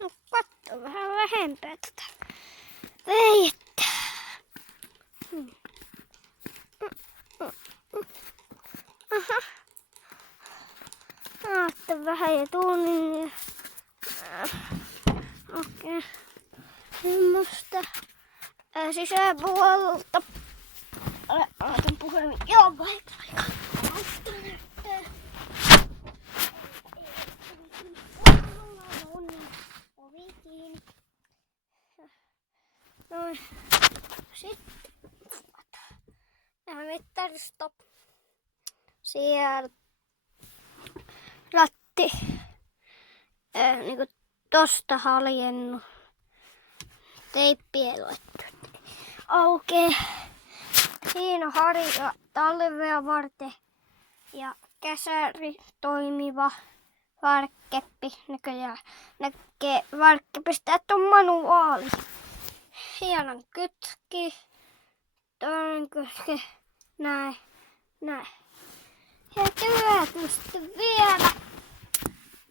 No katso vähän vähempää tätä veittä. Aha. Aatte vähän ja tunnin. Okei. Semmosta. Sisäpuolelta. Laitan puhelimen. Joo, vaikka. Ovi kiinni. Noin. Sitten. Vähän mittarista. Siellä. Ratti. Niinku tosta haljennut. Teippi ei luettu. Aukee. Siinä on harja talvea varten ja käsäri toimiva varkkeppi. Näköjään näkee varkkepistä, että on manuaali. Hienon kytki. Toinen kytki. Näin. Näin. Ja työtystä vielä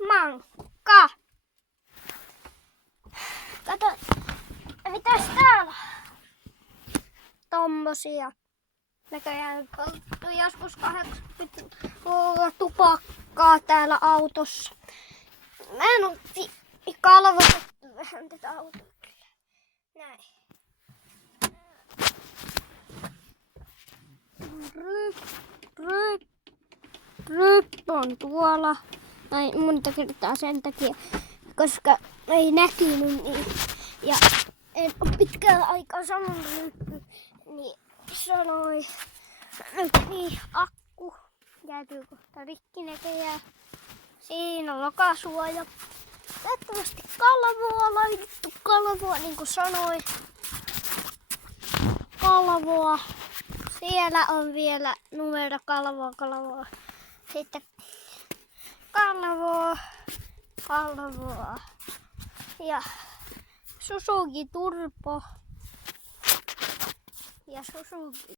mankka. Kato, mitäs täällä? Tommosia. Näköjään polttu joskus 80-luvulla tupakkaa täällä autossa. Mä en oo kalvotettu vähän tätä autoa. Näin. Ryp on tuolla. Näin monta kertaa sen takia, koska ei näkynyt niin. Ja en oo pitkään aikaa sanonut niin sanoi. Nyt niin, akku jäätyy kohta rikki näköjään. Siinä on lokasuoja. Toivottavasti kalvoa laitettu. Kalvoa niin kuin sanoin. Kalvoa. Siellä on vielä numero kalvoa. Sitten kalvoa. Ja Suzuki Turbo. Ja Suzuki